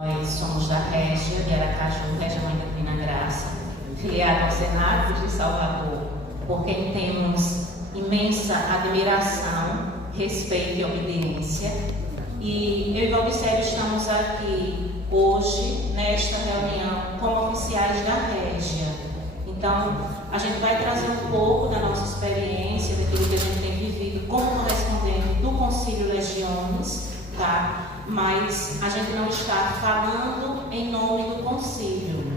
Nós somos da Régia de Aracaju, Régia Mãe da Divina Graça, filiada ao Senados de Salvador, por quem temos imensa admiração, respeito e obediência. E eu e Valbicélio estamos aqui hoje, nesta reunião, como oficiais da Régia. Então, a gente vai trazer um pouco da nossa experiência, daquilo que a gente tem vivido como correspondente do Concílio Legiones, tá? Mas a gente não está falando em nome do concílio,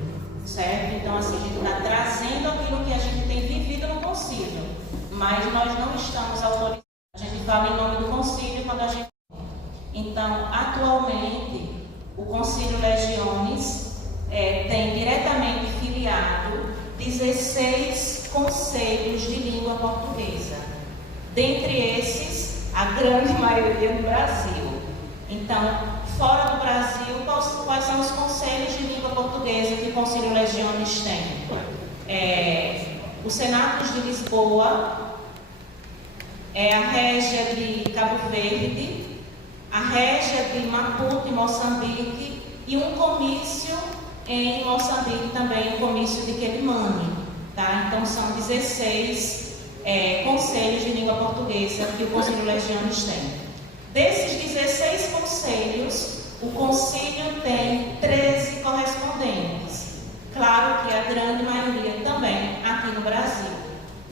certo? Então, assim, a gente está trazendo aquilo que a gente tem vivido no concílio, mas nós não estamos autorizados. A gente fala em nome do concílio quando a gente... Então, atualmente, o Concílio Legiones tem diretamente filiado 16 conselhos de língua portuguesa. Dentre esses, a grande maioria no Brasil. Então, fora do Brasil, quais são os conselhos de língua portuguesa que o Concílio Legiones tem? O Senados de Lisboa, a Régia de Cabo Verde, a Régia de Maputo e Moçambique e um comício em Moçambique também, o comício de Quelimane, tá? Então, são 16 conselhos de língua portuguesa que o Concílio Legiones tem. Desses 16 conselhos, o concílio tem 13 correspondentes. Claro que a grande maioria também aqui no Brasil.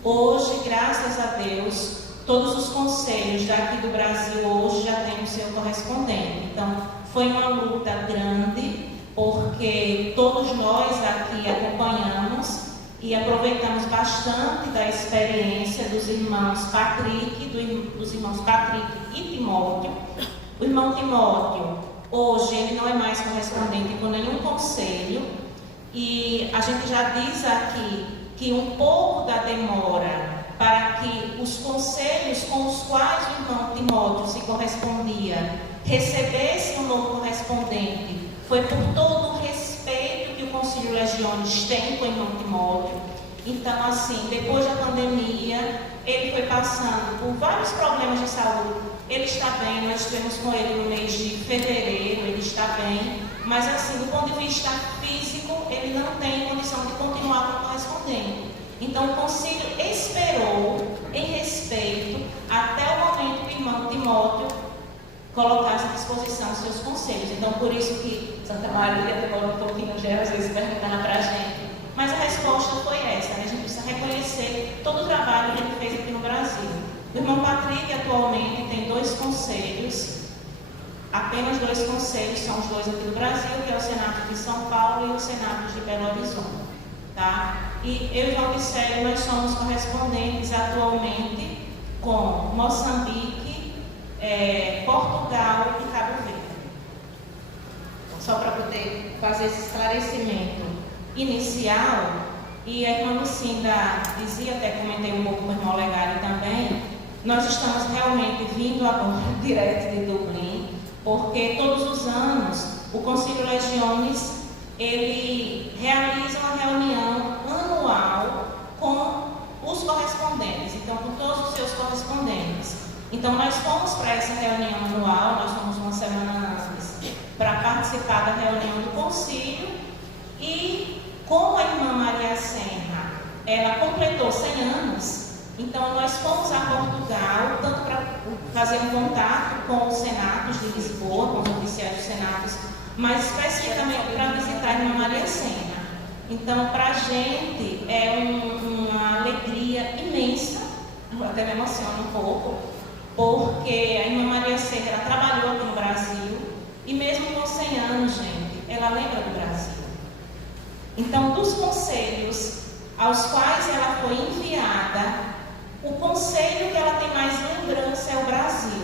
Hoje, graças a Deus, todos os conselhos daqui do Brasil hoje já têm o seu correspondente. Então, foi uma luta grande, porque todos nós aqui acompanhamos e aproveitamos bastante da experiência dos irmãos Patrick, dos irmãos Patrick e Timóteo. O irmão Timóteo, hoje, ele não é mais correspondente com nenhum conselho, e a gente já diz aqui que um pouco da demora para que os conselhos com os quais o irmão Timóteo se correspondia recebessem um novo correspondente foi por todo o respeito que o Concílio Legiones tem com o irmão Timóteo. Então, assim, depois da pandemia, ele foi passando por vários problemas de saúde. Ele está bem, nós estivemos com ele no mês de fevereiro, ele está bem, mas, assim, do ponto de vista físico, ele não tem condição de continuar como correspondente. Então, o Concílio esperou, em respeito, até o momento que o irmão Timóteo colocasse à disposição os seus conselhos. Então, por isso que Santa Maria demorou um pouquinho já, às vezes, perguntando para a gente. Mas a resposta foi essa, né? A gente precisa reconhecer todo o trabalho que ele fez aqui no Brasil. O irmão Patrick, atualmente, tem 2 conselhos, apenas 2 conselhos, são os 2 aqui do Brasil, que é o Senado de São Paulo e o Senado de Belo Horizonte. Tá? E eu e Valbicélio, nós somos correspondentes atualmente com Moçambique, Portugal e Cabo Verde. Só para poder fazer esse esclarecimento inicial, e a irmã Lucinda dizia, até comentei um pouco com o irmão Legário também, nós estamos realmente vindo agora direto de Dublin, porque todos os anos o Concílio Legiones ele realiza uma reunião anual com os correspondentes, então com todos os seus correspondentes. Então nós fomos para essa reunião anual, nós fomos uma semana antes para participar da reunião do concílio, e como a irmã Maria Serra, ela completou 100 anos, então nós fomos a Portugal, tanto para fazer um contato com os senados de Lisboa, com os oficiais dos senados, mas especificamente para visitar a irmã Maria Serra. Então, para a gente é uma alegria imensa, até me emociona um pouco, porque a irmã Maria Serra, ela trabalhou aqui no Brasil, e mesmo com 100 anos, gente, ela lembra do Brasil. Então, dos conselhos aos quais ela foi enviada, o conselho que ela tem mais lembrança é o Brasil.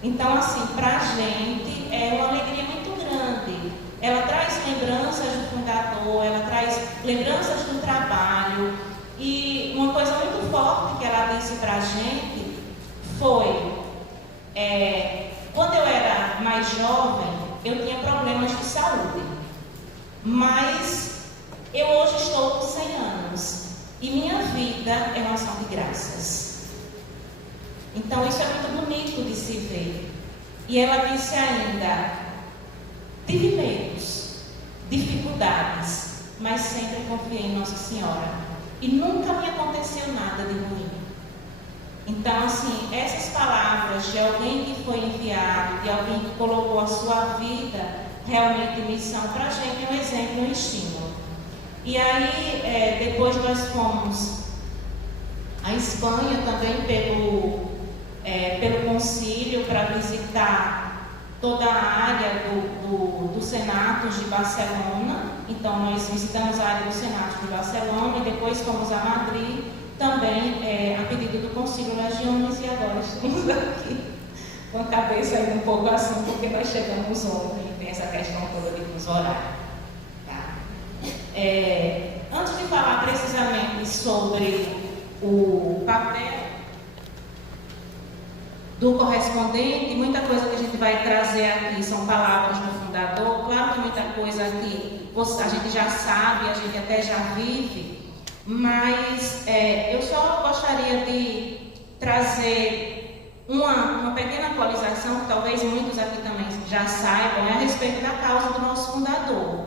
Então, assim, para a gente é uma alegria muito grande. Ela traz lembranças do fundador, ela traz lembranças do trabalho. E uma coisa muito forte que ela disse para a gente foi, quando eu era mais jovem, eu tinha problemas de saúde. Mas eu hoje estou com 100 anos e minha vida é uma ação de graças. Então isso é muito bonito de se ver. E ela disse ainda, tive medos, dificuldades, mas sempre confiei em Nossa Senhora. E nunca me aconteceu nada de ruim. Então, assim, essas palavras de alguém que foi enviado, de alguém que colocou a sua vida realmente em missão, para a gente é um exemplo, um estímulo. E aí, depois nós fomos à Espanha também pelo concílio para visitar toda a área do Senatus de Barcelona. Então, nós visitamos a área do Senatus de Barcelona e depois fomos a Madrid, também a pedido do Concílio Legiones, e agora estamos aqui com a cabeça ainda um pouco assim, porque nós chegamos ontem, tem essa questão toda de fuso horário. Tá? Antes de falar precisamente sobre o papel do correspondente, muita coisa que a gente vai trazer aqui são palavras do fundador. Claro que muita coisa aqui a gente já sabe, a gente até já vive, mas eu só gostaria de trazer uma pequena atualização, que talvez muitos aqui também já saibam, a respeito da causa do nosso fundador.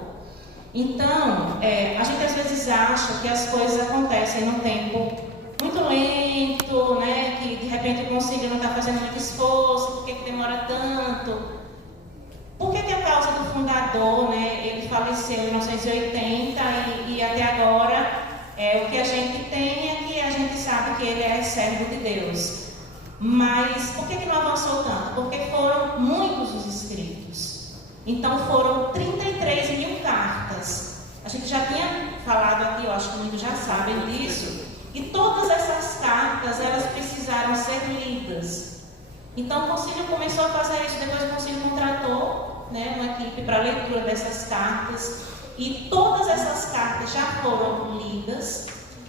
Então, a gente às vezes acha que as coisas acontecem num tempo muito lento, né? Que de repente o concílio não está fazendo muito esforço, por que demora tanto? Por que a causa do fundador, né? Ele faleceu em 1980 e até agora o que a gente tem é que a gente sabe que ele é servo de Deus. Mas por que não avançou tanto? Porque foram muitos os escritos. Então foram 33 mil cartas. A gente já tinha falado aqui, eu acho que muitos já sabem disso. E todas essas cartas, elas precisaram ser lidas. Então o concílio começou a fazer isso, depois o concílio contratou, né, uma equipe para a leitura dessas cartas. E todas essas cartas já foram lidas,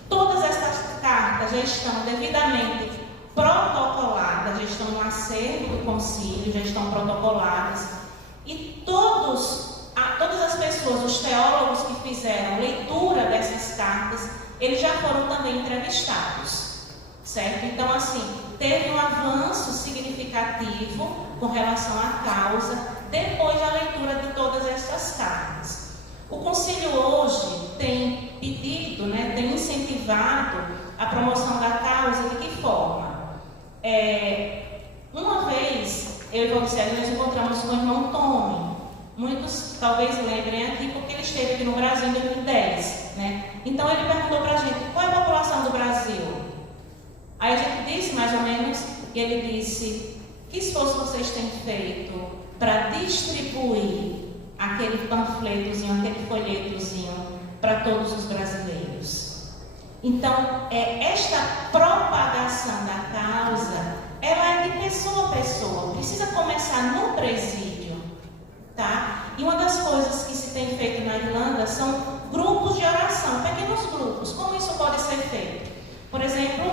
todas essas cartas já estão devidamente protocoladas, já estão no acervo do concílio, já estão protocoladas. E todas as pessoas, os teólogos que fizeram leitura dessas cartas, eles já foram também entrevistados, certo? Então, assim, teve um avanço significativo com relação à causa, depois da leitura de todas essas cartas. O concílio hoje tem pedido, né, tem incentivado a promoção da causa de que forma? Uma vez, eu e Valdicelli, nós encontramos com o irmão Tony. Muitos talvez lembrem aqui, porque ele esteve aqui no Brasil em 2010, né? Então ele perguntou para a gente, qual é a população do Brasil? Aí a gente disse mais ou menos, e ele disse, que esforço vocês têm feito para distribuir aquele panfletozinho, aquele folhetozinho para todos os brasileiros? Então, esta propagação da causa, ela é de pessoa a pessoa, precisa começar no presídio, tá? E uma das coisas que se tem feito na Irlanda são grupos de oração, pequenos grupos. Como isso pode ser feito? Por exemplo,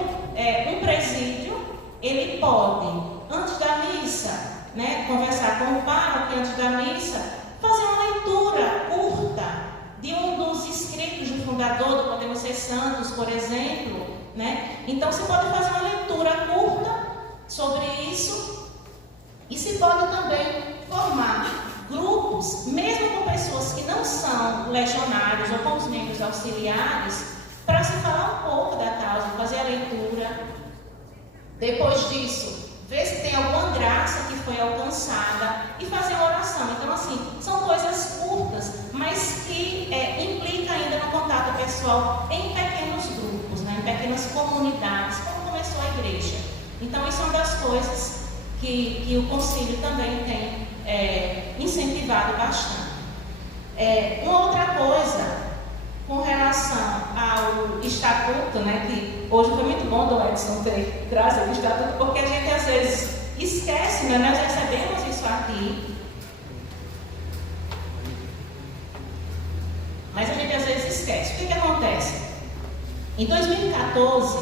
um presídio, ele pode, antes da missa, né, conversar com o pároco antes da missa, fazer uma leitura curta de um dos escritos do fundador do Podemos Ser Santos, por exemplo, né? Então se pode fazer uma leitura curta sobre isso e se pode também formar grupos, mesmo com pessoas que não são legionários ou com os membros auxiliares, para se falar um pouco da causa, fazer a leitura. Depois disso, ver se tem alguma graça que foi alcançada e fazer uma oração. Então, assim, são coisas curtas, mas que implicam ainda no contato pessoal em pequenos grupos, né, em pequenas comunidades, como começou a igreja. Então, isso é uma das coisas que o concílio também tem incentivado bastante. Uma outra coisa, com relação ao estatuto, né, que hoje foi muito bom do Edson ter trazido o estatuto, porque a gente às vezes esquece, né, nós recebemos isso aqui, mas a gente às vezes esquece. O que acontece? Em 2014,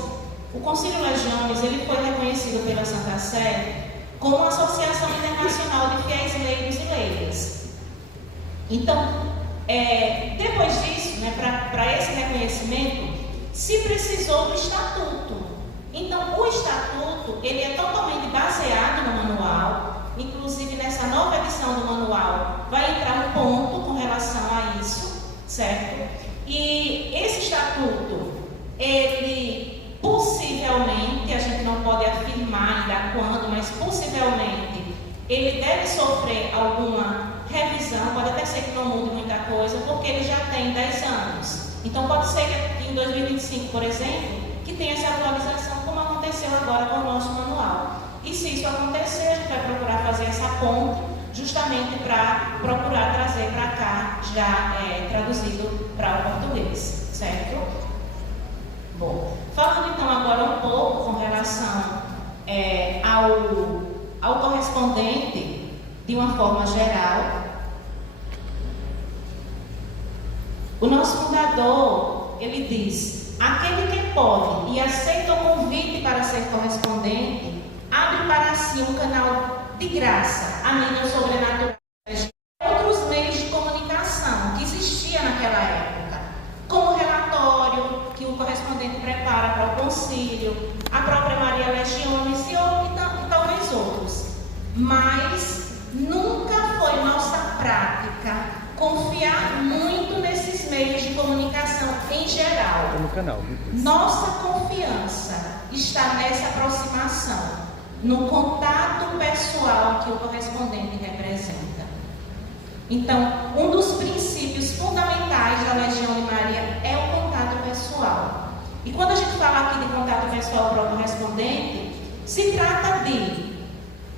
o Concílio Legiones, ele foi reconhecido pela Santa Sé como uma associação internacional de fiéis leigos e leigas. Então, depois disso, né, para esse reconhecimento, se precisou do estatuto. Então, o estatuto, ele é totalmente baseado no manual, inclusive nessa nova edição do manual, vai entrar um ponto com relação a isso, certo? E esse estatuto, ele possivelmente, a gente não pode afirmar ainda quando, mas possivelmente, ele deve sofrer alguma revisão, pode até ser que não mude muita coisa, porque ele já tem 10 anos. Então pode ser que em 2025, por exemplo, que tenha essa atualização, como aconteceu agora com o nosso manual. E se isso acontecer, a gente vai procurar fazer essa ponte, justamente para procurar trazer para cá, já traduzido para o português, certo? Bom, falando então agora um pouco com relação ao correspondente, de uma forma geral, o nosso fundador, ele diz: aquele que pode e aceita o convite para ser correspondente, abre para si um canal de graça a nível sobrenatural. Outros meios de comunicação que existia naquela época, como o relatório que o correspondente prepara para o concílio, a própria Maria Legiones e talvez outros. Mas nunca foi nossa prática confiar muito nesses meios de comunicação em geral. No canal. Nossa confiança está nessa aproximação, no contato pessoal que o correspondente representa. Então, um dos princípios fundamentais da Legião de Maria é o contato pessoal. E quando a gente fala aqui de contato pessoal para o correspondente, se trata de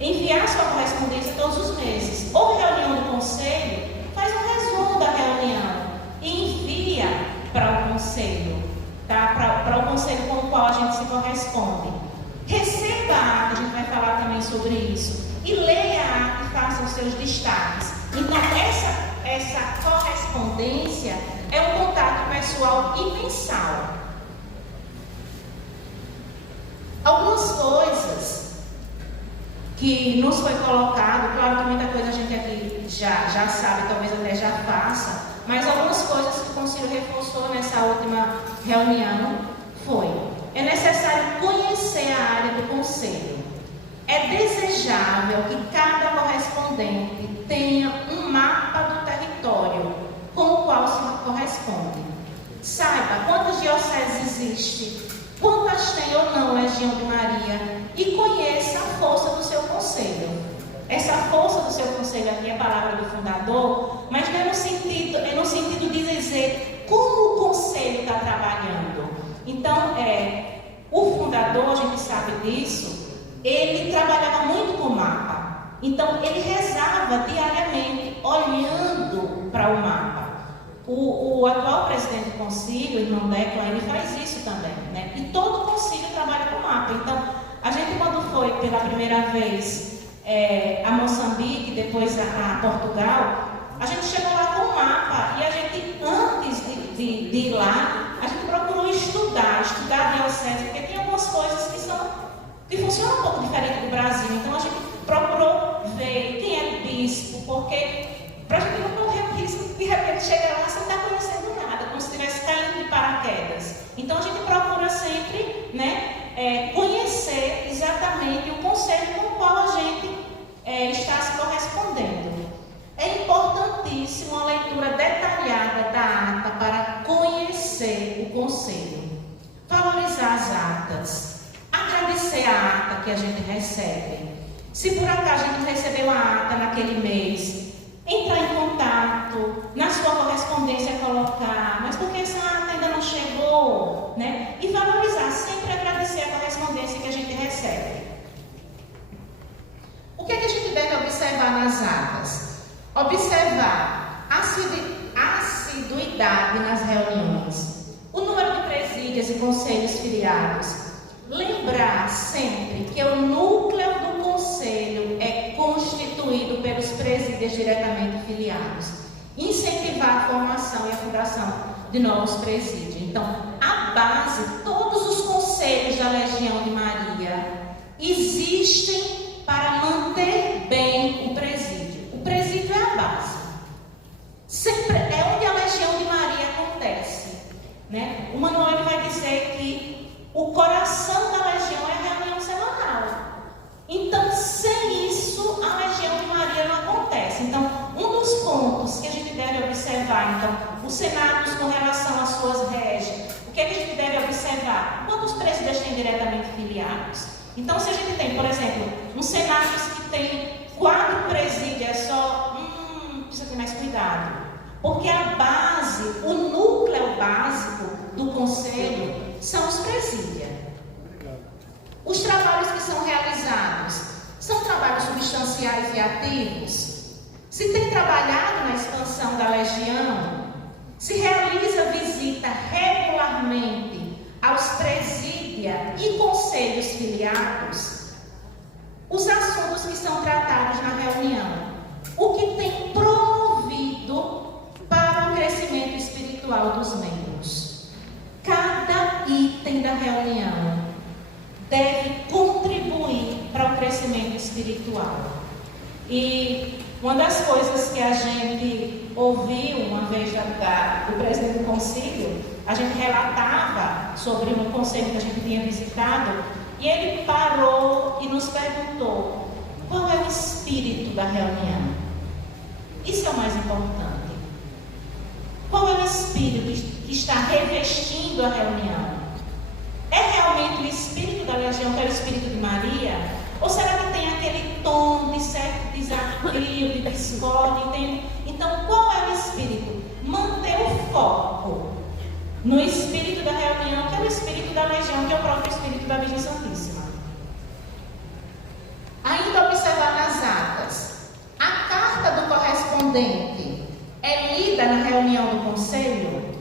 enviar sua correspondência todos os meses, ou reunião do conselho, faz um resumo da reunião e envia para o conselho, tá? Para o conselho com o qual a gente se corresponde. Receba a ata, a gente vai falar também sobre isso, e leia a ata e faça os seus destaques. Então, essa correspondência é um contato pessoal e mensal. Algumas coisas que nos foi colocado, claro que muita coisa a gente aqui já sabe, talvez até já faça, mas algumas coisas que o Conselho reforçou nessa última reunião foi: é necessário conhecer a área do Conselho. É desejável que cada correspondente tenha um mapa do território com o qual se corresponde. Saiba quantas dioceses existem, quantas tem ou não Legião de Maria, e conheça a força do seu conselho. Essa força do seu conselho aqui é a palavra do fundador, mas não é no sentido de dizer como o conselho está trabalhando. Então, o fundador, a gente sabe disso, ele trabalhava muito com o mapa. Então, ele rezava diariamente, olhando para o mapa. O atual presidente do concílio, o irmão Declan, ele faz isso também, né? E todo o concílio trabalha com mapa. Então, a gente, quando foi pela primeira vez a Moçambique, depois a Portugal, a gente chegou lá com o mapa e a gente, antes de ir lá, a gente procurou estudar a diocese, porque tem algumas coisas que funcionam um pouco diferente do Brasil. Então, a gente procurou ver quem era o bispo, porque para a gente não correr o risco de repente chegar lá sem estar conhecendo nada, como se estivesse caindo de paraquedas. Então a gente procura sempre, conhecer exatamente o conselho com o qual a gente está se correspondendo. É importantíssimo a leitura detalhada da ata para conhecer o conselho, valorizar as atas, agradecer a ata que a gente recebe. Se por acaso a gente recebeu a ata naquele mês, entrar em contato, na sua correspondência colocar, mas por que essa ata ainda não chegou, né? E valorizar, sempre agradecer a correspondência que a gente recebe. O que é que a gente deve observar nas atas? Observar a assiduidade nas reuniões, o número de presídios e conselhos filiados. Lembrar sempre que o núcleo do conselho é constituído pelos presídios diretamente filiados. Incentivar a formação e a fundação de novos presídios. Então, a base, todos os conselhos da Legião de Maria existem para manter bem o presídio. O presídio é a base. Sempre é onde a Legião de Maria acontece, né? O manual ele vai dizer que o coração da Legião é a reunião semanal. Então, sem isso, a Legião pontos que a gente deve observar. Então, os senados com relação às suas régias. O que é que a gente deve observar? Quantos presídios têm diretamente filiados? Então, se a gente tem, por exemplo, um senado que tem 4 presídios só, precisa ter mais cuidado. Porque a base, o núcleo básico do conselho são os presídios. Os trabalhos que são realizados são trabalhos substanciais e ativos. Se tem trabalhado na expansão da legião, se realiza visita regularmente aos presídios e conselhos filiados, os assuntos que são tratados na reunião, o que tem promovido para o crescimento espiritual dos membros. Cada item da reunião deve contribuir para o crescimento espiritual. E uma das coisas que a gente ouviu uma vez do presidente do concílio, a gente relatava sobre um conselho que a gente tinha visitado, e ele parou e nos perguntou: qual é o espírito da reunião? Isso é o mais importante. Qual é o espírito que está revestindo a reunião? É realmente o espírito da legião, que é o espírito de Maria? Ou será que tem aquele tom de certo desafio, de discórdia, entende? Então, qual é o espírito? Manter o foco no espírito da reunião, que é o espírito da legião, que é o próprio espírito da Virgem Santíssima. Ainda observar nas atas, a carta do correspondente é lida na reunião do conselho?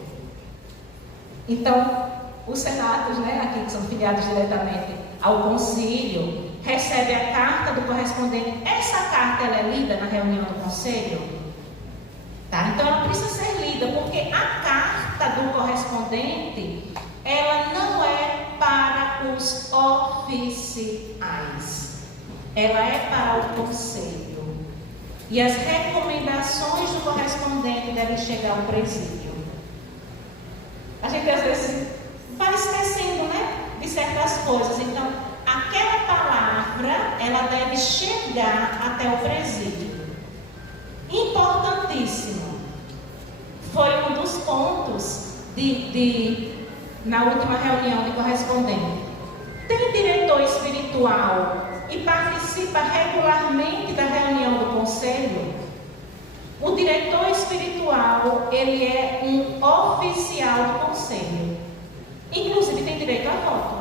Então, os senados, aqui que são filiados diretamente ao concílio, recebe a carta do correspondente. Essa carta ela é lida na reunião do conselho? Tá? Então ela precisa ser lida, porque a carta do correspondente, ela não é para os oficiais, ela é para o conselho. E as recomendações do correspondente devem chegar ao presídio. A gente às vezes vai esquecendo, de certas coisas. Então, aquela palavra, ela deve chegar até o presídio. Importantíssimo. Foi um dos pontos na última reunião de correspondente. Tem diretor espiritual e participa regularmente da reunião do conselho? O diretor espiritual, ele é um oficial do conselho. Inclusive tem direito a voto.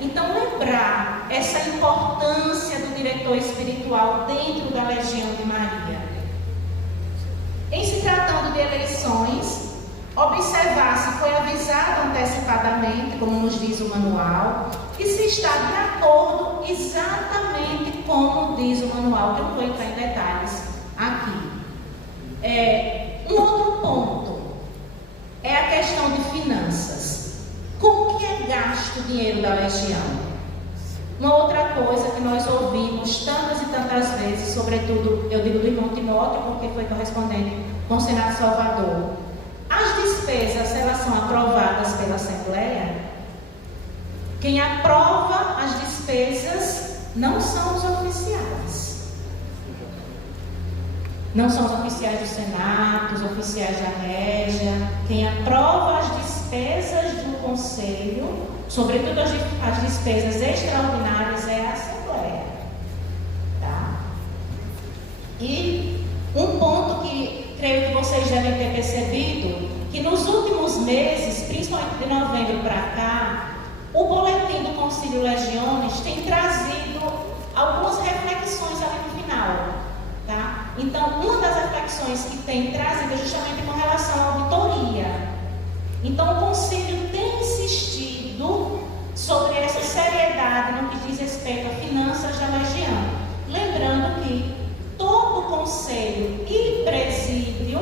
Então, lembrar essa importância do diretor espiritual dentro da Legião de Maria. Em se tratando de eleições, observar se foi avisado antecipadamente, como nos diz o manual, e se está de acordo exatamente como diz o manual, que eu não vou entrar em detalhes aqui. Um outro ponto é a questão de finanças. Como que é gasto o dinheiro da legião? Uma outra coisa que nós ouvimos tantas e tantas vezes, sobretudo, eu digo do irmão Timóteo, porque foi correspondente com o Senado de Salvador. As despesas, elas são aprovadas pela Assembleia? Quem aprova as despesas não são os oficiais. Não são os oficiais do Senado, os oficiais da Régia. Quem aprova as despesas do Conselho, sobretudo as despesas extraordinárias, é a Assembleia. Tá? E um ponto que creio que vocês devem ter percebido, que nos últimos meses, principalmente de novembro para cá, o boletim do Concílio Legiones tem trazido algumas reflexões ali no final. Tá? Então, uma das reflexões que tem trazido é justamente com relação à auditoria. Então, o Conselho tem insistido sobre essa seriedade no que diz respeito a finanças da Legião. Lembrando que todo Conselho e Presídio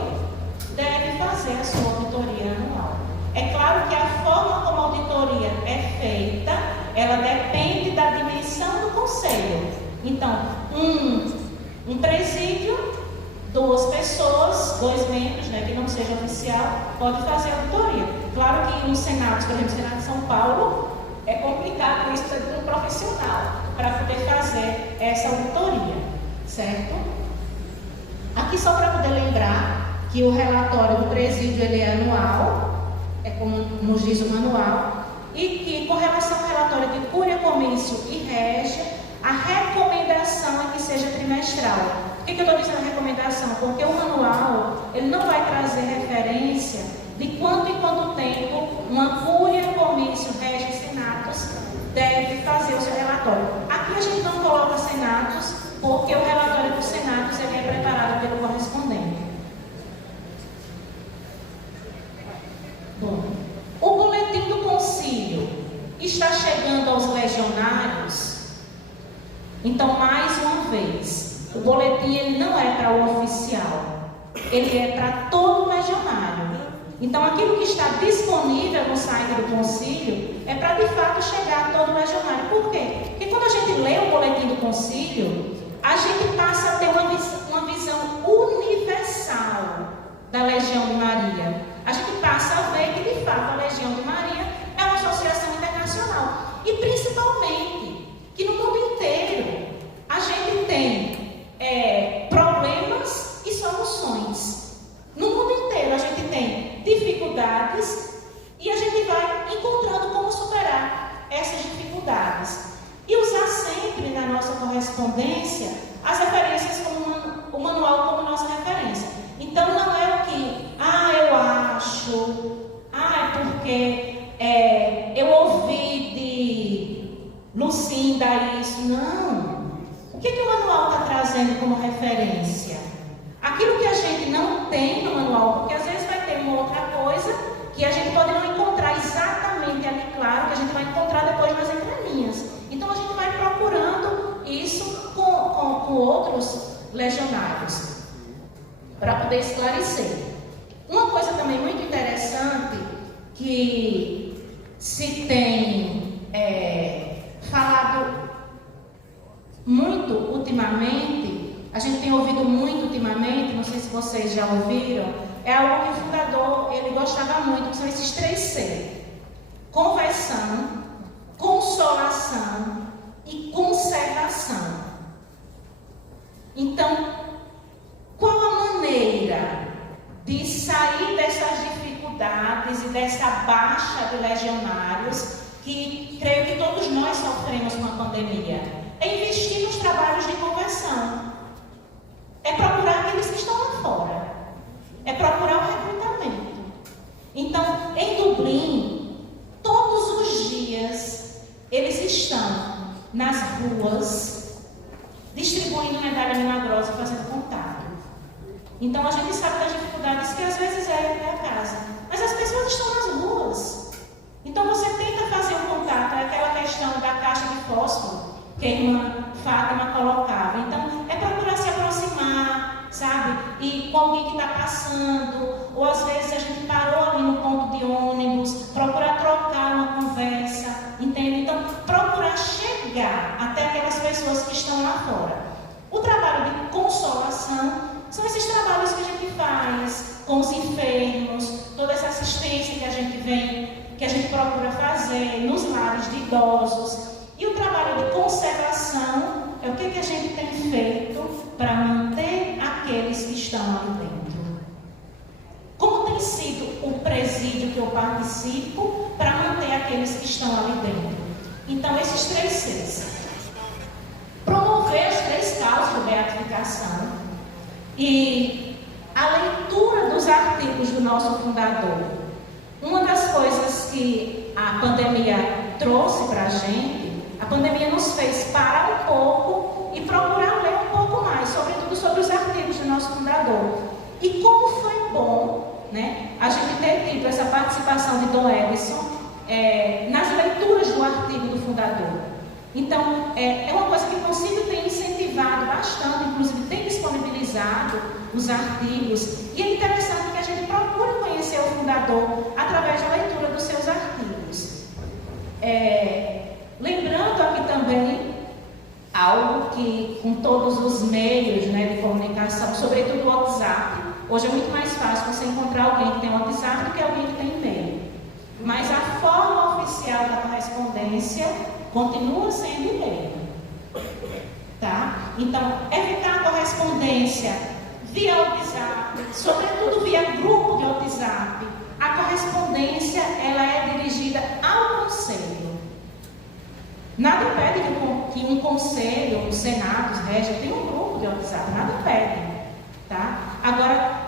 deve fazer a sua auditoria anual. É claro que a forma como a auditoria é feita, ela depende da dimensão do Conselho. Então, um presídio, 2 pessoas, 2 membros, que não seja oficial, pode fazer a auditoria. Claro que no Senado, por exemplo, no Senado de São Paulo, é complicado isso, precisa de um profissional para poder fazer essa auditoria, certo? Aqui só para poder lembrar que o relatório do presídio ele é anual, é como nos diz o manual, e que com relação ao relatório de Cúria, Comício e Régia, a recomendação é que seja trimestral. Por que eu estou dizendo recomendação? Porque o manual ele não vai trazer referência de quanto em quanto tempo uma Cúria, Comício, Régia e Senatos deve fazer o seu relatório. Aqui a gente não coloca Senatos, porque o relatório dos Senatos ele é preparado pelo correspondente. Bom, o boletim do concílio está chegando aos legionários. Então, mais uma vez, o boletim ele não é para o oficial, ele é para todo legionário. Então, aquilo que está disponível no site do concílio é para de fato chegar a todo legionário. Por quê? Porque quando a gente lê o boletim do concílio, a gente passa a ter uma visão universal da Legião de Maria. A gente passa a ver que de fato a Legião de Maria é uma associação internacional. E principalmente que no mundo inteiro a gente tem problemas e soluções. No mundo inteiro a gente tem dificuldades e a gente vai encontrando como superar essas dificuldades. E usar sempre na nossa correspondência as referências como o manual como nossa referência. Então não é o que, eu acho, é porque eu ouvi de Lucinda isso. Não. O que o manual está trazendo como referência? Aquilo que a gente não tem no manual, porque às vezes vai ter uma outra coisa que a gente pode não encontrar exatamente ali, claro, que a gente vai encontrar depois nas entrelinhas. Então a gente vai procurando isso com outros legionários para poder esclarecer. Uma coisa também muito interessante que se tem falado muito ultimamente, a gente tem ouvido muito ultimamente, não sei se vocês já ouviram, é algo que o fundador ele gostava muito, que são esses 3 C: conversão, consolação e conservação. Então, qual a maneira de sair dessas dificuldades e dessa baixa de legionários que creio que todos nós sofremos com a pandemia? É investir nos trabalhos de conversão. É procurar aqueles que estão lá fora. É procurar o recrutamento. Então, em Dublin, todos os dias eles estão nas ruas distribuindo medalha milagrosa e fazendo contato. Então a gente sabe das dificuldades que às vezes é ir para casa, mas as pessoas estão nas ruas. Então você tenta fazer um contato, é aquela questão da caixa de fósforo que a irmã Fátima colocava. Então é procurar se aproximar, sabe? E com alguém que está passando, ou às vezes a gente parou ali no ponto de ônibus, procurar trocar uma conversa, entende? Então procurar chegar até aquelas pessoas que estão lá fora. O trabalho de consolação são esses trabalhos que a gente faz com os enfermos, toda essa assistência que a gente vem, que a gente procura fazer nos lares de idosos. E o trabalho de conservação é o que a gente tem feito para manter aqueles que estão ali dentro. Como tem sido o presídio que eu participo para manter aqueles que estão ali dentro? Então, esses 3 Cs. Promover as 3 causas de beatificação e a leitura dos artigos do nosso fundador. Uma das coisas que a pandemia trouxe para a gente, a pandemia nos fez parar um pouco e procurar ler um pouco mais, sobretudo sobre os artigos do nosso fundador. E como foi bom, né, a gente ter tido essa participação de Dom Edson nas leituras do artigo do fundador. Então, é uma coisa que o Concílio tem incentivado bastante, inclusive tem disponibilizado os artigos. E é interessante que a gente procure conhecer o fundador através da leitura dos seus artigos. Lembrando aqui também algo que, com todos os meios, né, de comunicação, sobretudo o WhatsApp, hoje é muito mais fácil você encontrar alguém que tem WhatsApp do que alguém que tem e-mail. Mas a forma oficial da correspondência continua sendo e-mail. Tá? Então, evitar a correspondência via WhatsApp, sobretudo via grupo de WhatsApp, a correspondência ela é dirigida ao conselho. Nada impede que um conselho, um senado, régia, tenha um grupo de WhatsApp, nada impede, tá? Agora,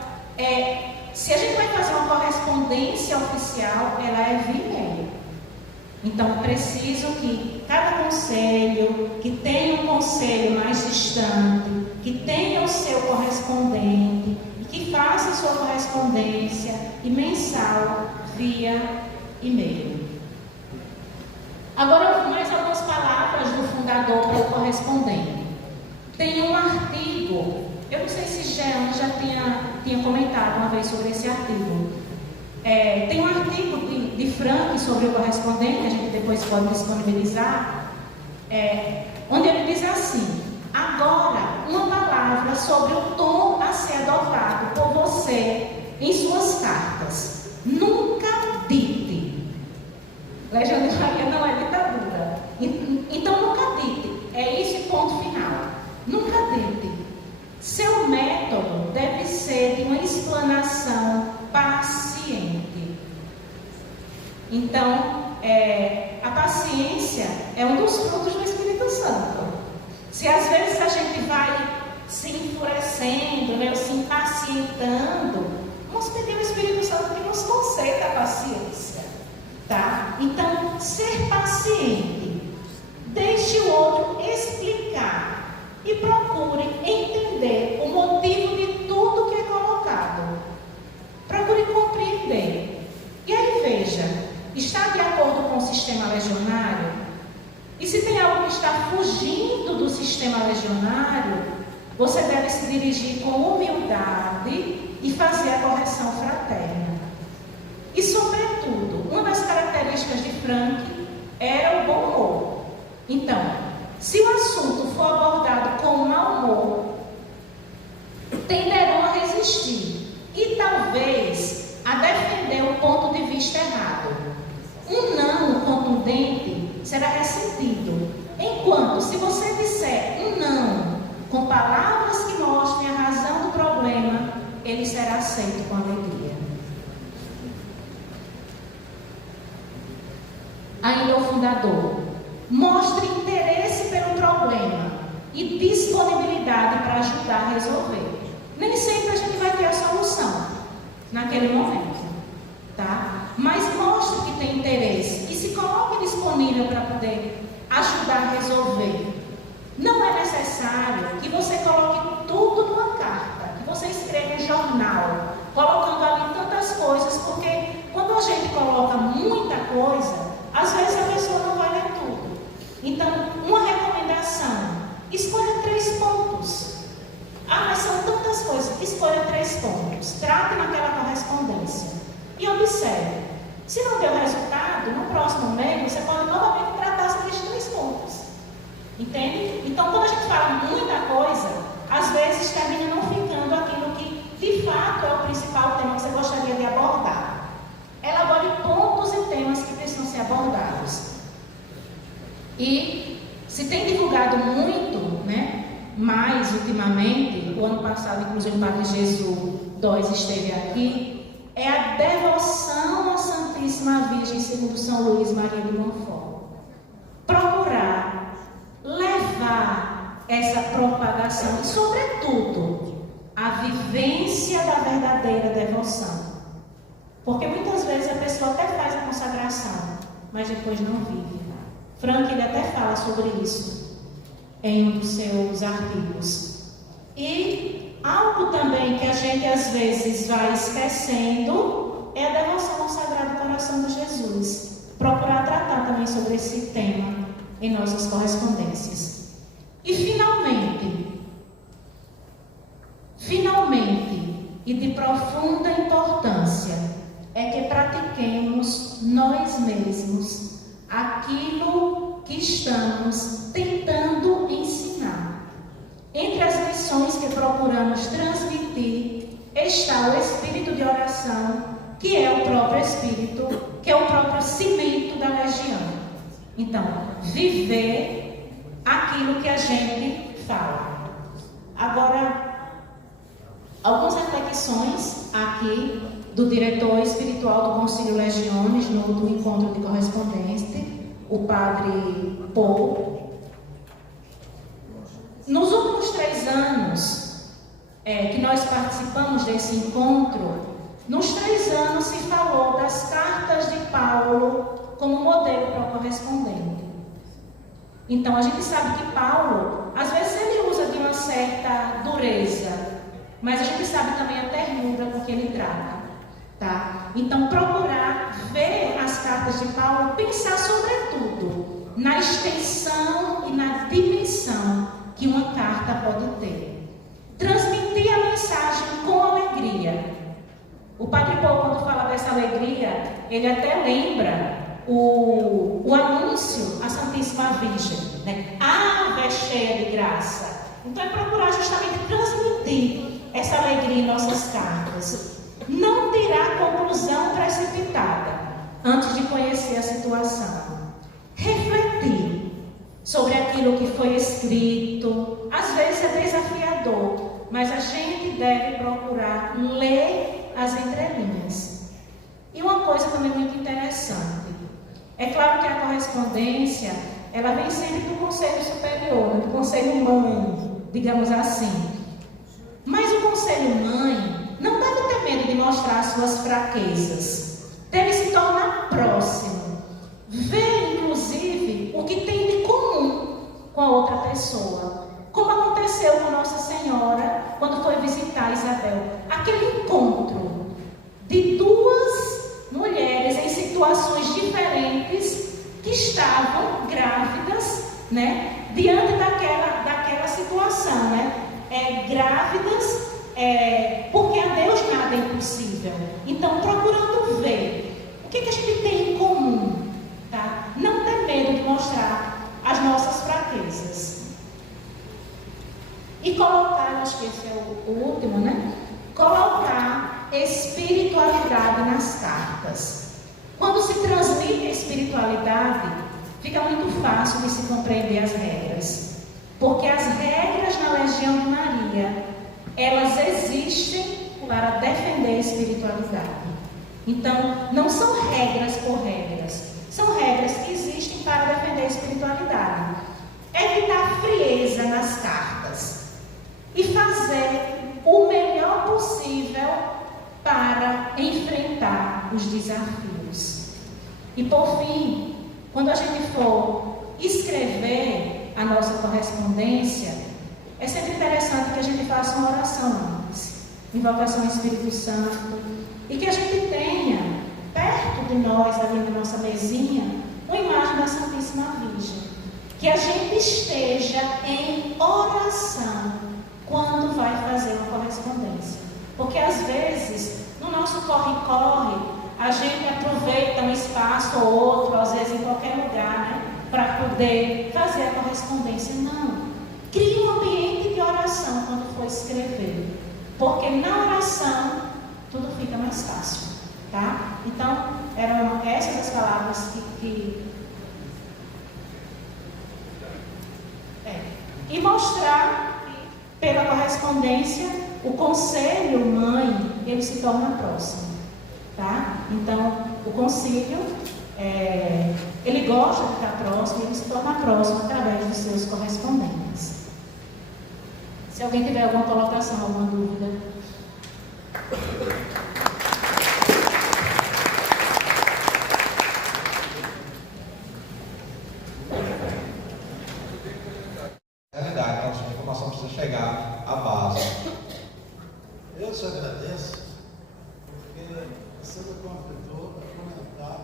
se a gente vai fazer uma correspondência oficial, ela é via e-mail. Então, preciso que cada conselho, que tenha um conselho mais distante, que tenha o seu correspondente, e que faça sua correspondência e mensal via e-mail. Agora, mais algumas palavras do fundador para o correspondente. Tem um artigo, eu não sei se Jean já tinha comentado uma vez sobre esse artigo. Tem um artigo de Frank sobre o correspondente, que a gente depois pode disponibilizar, onde ele diz assim: agora, uma palavra sobre o tom a ser adotado por você em suas cartas. Nunca dite. Legenda de Maria não é ditadura. Então, nunca dite. É esse ponto final. Nunca dite. Seu método deve ser de uma explanação paciente. Então, a paciência é um dos frutos do Espírito Santo. Se às vezes a gente vai se enfurecendo, né, ou se impacientando, vamos pedir ao Espírito Santo que nos conceda a paciência, tá? Então, ser paciente, deixe o outro explicar e procure entender o motivo de tudo que é colocado. Procure compreender. E aí veja, está de acordo com o sistema legionário? E se tem algo que está fugindo do sistema legionário, você deve se dirigir com humildade e fazer a correção fraterna. E sobretudo, uma das características de Frank era o bom humor. Então, se o assunto for abordado com mau humor, tenderão a resistir e talvez a defender o ponto de vista errado. Um não contundente será ressentido, enquanto se você disser um não com palavras que mostrem a razão do problema, ele será aceito com alegria. Ainda o fundador: mostre interesse pelo problema e disponibilidade para ajudar a resolver. Nem sempre a gente vai ter a solução naquele momento, tá? Mas mostre que tem interesse e se coloque disponível para poder ajudar a resolver. Não é necessário que você coloque tudo numa carta, que você escreva um jornal, colocando ali tantas coisas, porque quando a gente coloca muita coisa, às vezes a pessoa não vai ler tudo. Então, uma recomendação: escolha 3 pontos. Ah, mas são tantas coisas. Escolha 3 pontos. Trate naquela correspondência. E observe. Se não deu resultado, no próximo mês, você pode novamente tratar aqueles 3 pontos. Entende? Então, quando a gente fala muita coisa, às vezes termina não ficando aquilo que, de fato, é o principal tema que você gostaria de abordar. Elabore pontos e temas que precisam ser abordados. E se tem divulgado muito, né? Mas, ultimamente, o ano passado, inclusive, o Padre Jesus Dóis esteve aqui, é a devoção à Santíssima Virgem segundo São Luís Maria de Montfort. Procurar levar essa propagação e, sobretudo, a vivência da verdadeira devoção. Porque muitas vezes a pessoa até faz a consagração, mas depois não vive. Frank, ele até fala sobre isso em um dos seus artigos. E algo também que a gente às vezes vai esquecendo é a devoção ao Sagrado Coração de Jesus. Procurar tratar também sobre esse tema em nossas correspondências. E finalmente, e de profunda importância, é que pratiquemos nós mesmos aquilo que estamos tentando ensinar. Entre as lições que procuramos transmitir está o espírito de oração, que é o próprio espírito, que é o próprio cimento da legião. Então, viver aquilo que a gente fala. Agora, algumas reflexões aqui do diretor espiritual do Concílio Legiones, do encontro de correspondente, o padre Paul. Nos últimos 3 anos que nós participamos desse encontro, nos 3 anos se falou das cartas de Paulo como modelo para o correspondente. Então a gente sabe que Paulo, às vezes ele usa de uma certa dureza, mas a gente sabe também a ternura com que ele trata, tá? Então procurar ver as cartas de Paulo, pensar sobretudo na extensão e na dimensão que uma carta pode ter. Transmitir a mensagem com alegria. O Padre Paulo, quando fala dessa alegria, ele até lembra o anúncio à Santíssima Virgem, né? Ave cheia de graça. Então é procurar justamente transmitir essa alegria em nossas cartas. Não tirar conclusão precipitada antes de conhecer a situação. Refletir sobre aquilo que foi escrito. Às vezes é desafiador, mas a gente deve procurar ler as entrelinhas. E uma coisa também muito interessante. É claro que a correspondência, ela vem sempre do Conselho Superior, do Conselho Mãe, digamos assim. Mas o Conselho Mãe não deve ter medo de mostrar suas fraquezas. Deve se tornar próximo. Ver, inclusive, o que tem de comum com a outra pessoa. Como aconteceu com Nossa Senhora quando foi visitar Isabel. Aquele encontro de 2 mulheres em situações diferentes que estavam grávidas, né? Diante daquela situação, né? Grávidas, porque a Deus nada é impossível. Então, procurando ver o que a gente tem em comum, tá? Não ter medo de mostrar as nossas fraquezas. E colocar, acho que esse é o último, né? Colocar espiritualidade nas cartas. Quando se transmite a espiritualidade, fica muito fácil de se compreender as regras. Porque as regras na Legião de Maria, elas existem para defender a espiritualidade. Então, não são regras por regras, são regras que existem para defender a espiritualidade. Evitar frieza nas cartas e fazer o melhor possível para enfrentar os desafios. E por fim, quando a gente for escrever a nossa correspondência, é sempre interessante que a gente faça uma oração antes, invocação ao Espírito Santo, e que a gente tenha perto de nós, ali na nossa mesinha, uma imagem da Santíssima Virgem. Que a gente esteja em oração quando vai fazer uma correspondência. Porque às vezes, no nosso corre-corre, a gente aproveita um espaço ou outro, às vezes em qualquer lugar, né, para poder fazer a correspondência. Não. Crie um ambiente de oração quando for escrever. Porque na oração, tudo fica mais fácil. Tá? Então, eram essas as palavras E mostrar pela correspondência o conselho mãe, ele se torna próximo, tá? Então o concílio ele gosta de estar próximo, ele se torna próximo através dos seus correspondentes. Se alguém tiver alguma colocação, alguma dúvida. Chegar à base. Eu te agradeço, porque você me convidou a comentar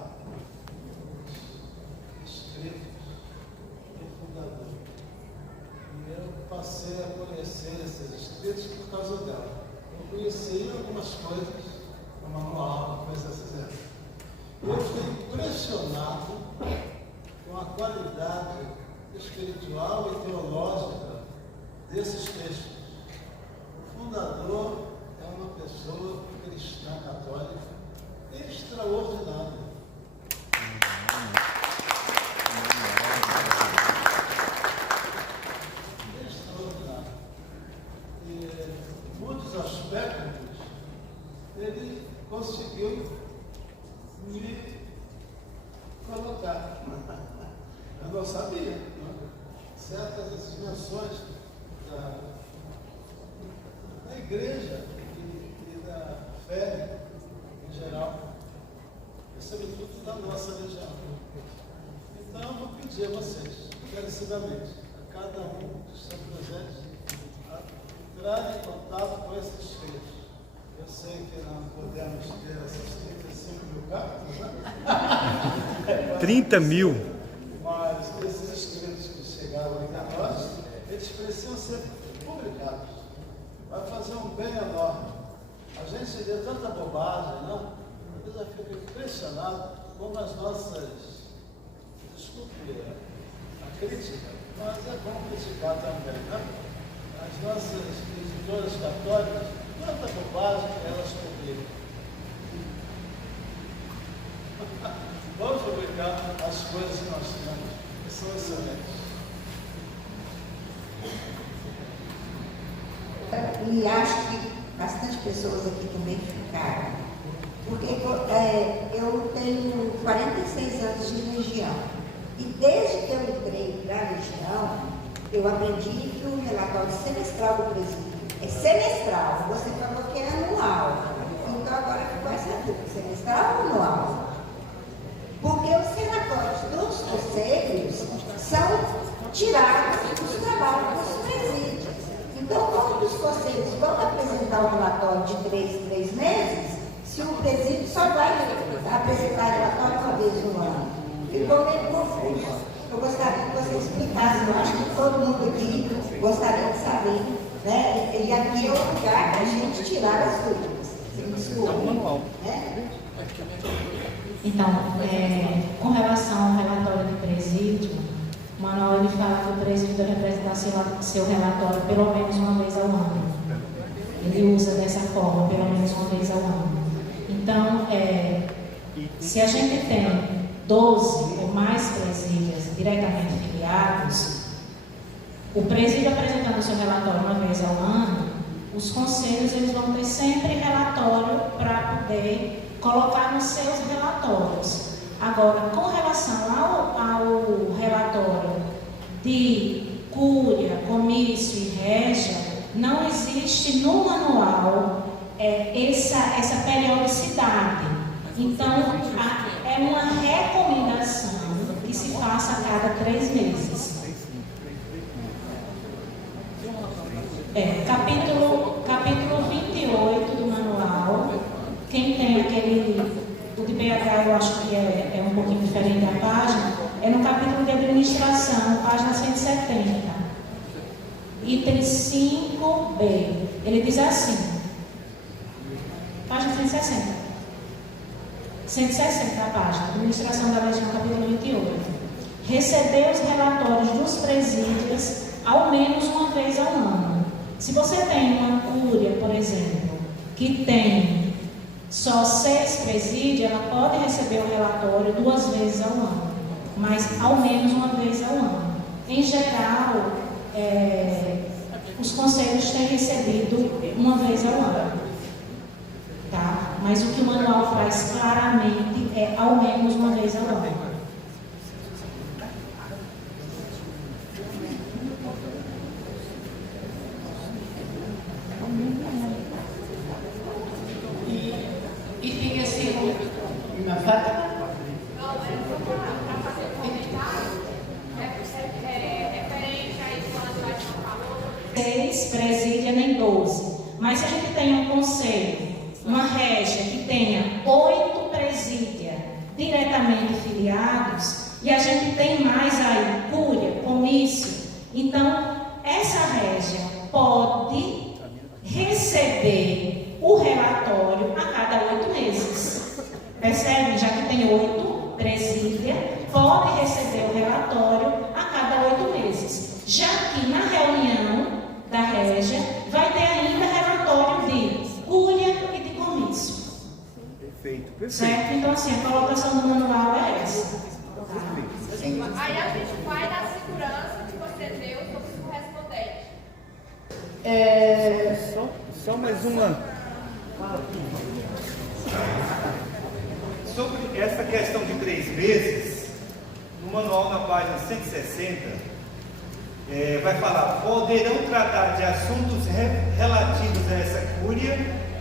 os escritos do fundador. E eu passei a conhecer esses escritos por causa dela. Eu conheci algumas coisas no manual, coisas assim. Eu fiquei impressionado com a qualidade espiritual e teológica desses textos. O fundador é uma pessoa cristã católica extraordinária. Extraordinária. E muitos aspectos ele conseguiu me colocar. Eu não sabia, né? Certas dimensões da igreja e da fé em geral, e sobretudo da nossa religião. Então eu vou pedir a vocês, encarecidamente, a cada um que está presente, a entrar em contato com esses escritos. Eu sei que não podemos ter essas 35 mil cartas, né? 30 mil. Mas esses escritos que chegaram aí a nós, eles precisam ser publicados. Vai fazer um bem enorme. A gente lê tanta bobagem, não? Às vezes eu fico impressionado com as nossas, desculpe a crítica, mas é bom criticar também, né? As nossas editoras católicas, quanta bobagem elas publicam. Vamos publicar as coisas que nós temos, que são excelentes. E acho que bastante pessoas aqui também ficaram, porque eu tenho 46 anos de religião, e desde que eu entrei para a religião, eu aprendi que o relatório semestral do presídio é semestral. Você falou que é anual, então agora ficou essa dúvida, semestral ou anual? Porque os relatórios dos conselhos são tirados dos trabalhos dos presídios. Então, quando os conselhos vão apresentar um relatório de 3 meses, se o presídio só vai apresentar relatório uma vez no ano, ficou meio confuso. Eu gostaria que você explicasse, eu acho que todo mundo aqui gostaria de saber, né? E aqui é o lugar para a gente tirar as dúvidas. Né? Então, com relação ao relatório do presídio, o manual ele fala que o presídio deve apresentar seu relatório pelo menos uma vez ao ano. Ele usa dessa forma, pelo menos uma vez ao ano. Então, se a gente tem 12 ou mais presídios diretamente filiados, o presídio apresentando seu relatório uma vez ao ano, os conselhos eles vão ter sempre relatório para poder colocar nos seus relatórios. Agora, com relação ao relatório de cúria, comício e régia, não existe no manual essa periodicidade. Então, é uma recomendação que se faça a cada 3 meses. Capítulo 28 do manual. Quem tem o de BH, eu acho que é um pouquinho diferente da página, é no capítulo de administração, página 170. Item 5B. Ele diz assim, página 160. 160 a página, administração da Legião, capítulo 28. Receber os relatórios dos presídios ao menos uma vez ao ano. Se você tem uma cúria, por exemplo, que tem só 6 presídios, ela pode receber o relatório 2 vezes ao ano, mas ao menos uma vez ao ano. Em geral, os conselhos têm recebido uma vez ao ano, tá? Mas o que o manual faz claramente é ao menos uma vez ao ano. E fica assim, na faca. Referente a isso, quando a gente falou. 6 presídios nem 12. Mas se a gente tem um conselho, uma régia que tenha 8 presídios diretamente filiados, e a gente tem mais aí cúria, comício, então essa régia pode receber o relatório a cada 8 meses. Percebe? Já que tem 8 presídios, pode receber o relatório a cada 8 meses. Já que na reunião da régia vai ter ainda relatório de cúria e de comício. Perfeito. Certo? Então, assim, a colocação do manual é essa. Aí a gente vai dar segurança que você deu sobre o correspondente. Só mais uma. questão de 3 meses, no manual na página 160, vai falar: poderão tratar de assuntos relativos a essa cúria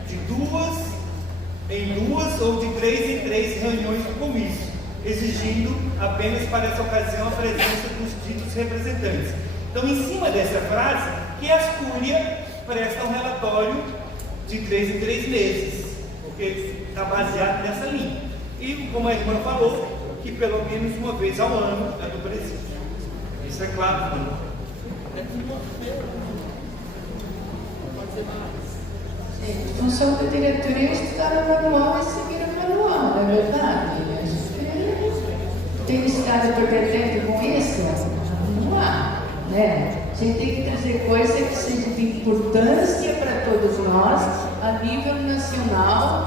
de 2 em 2 ou de 3 em 3 reuniões do comício, exigindo apenas para essa ocasião a presença dos ditos representantes. Então, em cima dessa frase, que as cúrias prestam relatório de 3 em 3 meses, porque está baseado nessa linha. E, como a irmã falou, que pelo menos uma vez ao ano é do presídio. Isso é claro, irmã. A função da diretoria é estudar o manual e seguir o manual, não é verdade? A gente tem estado perdendo com isso? Não há, né? A gente tem que trazer coisa que seja de importância para todos nós, a nível nacional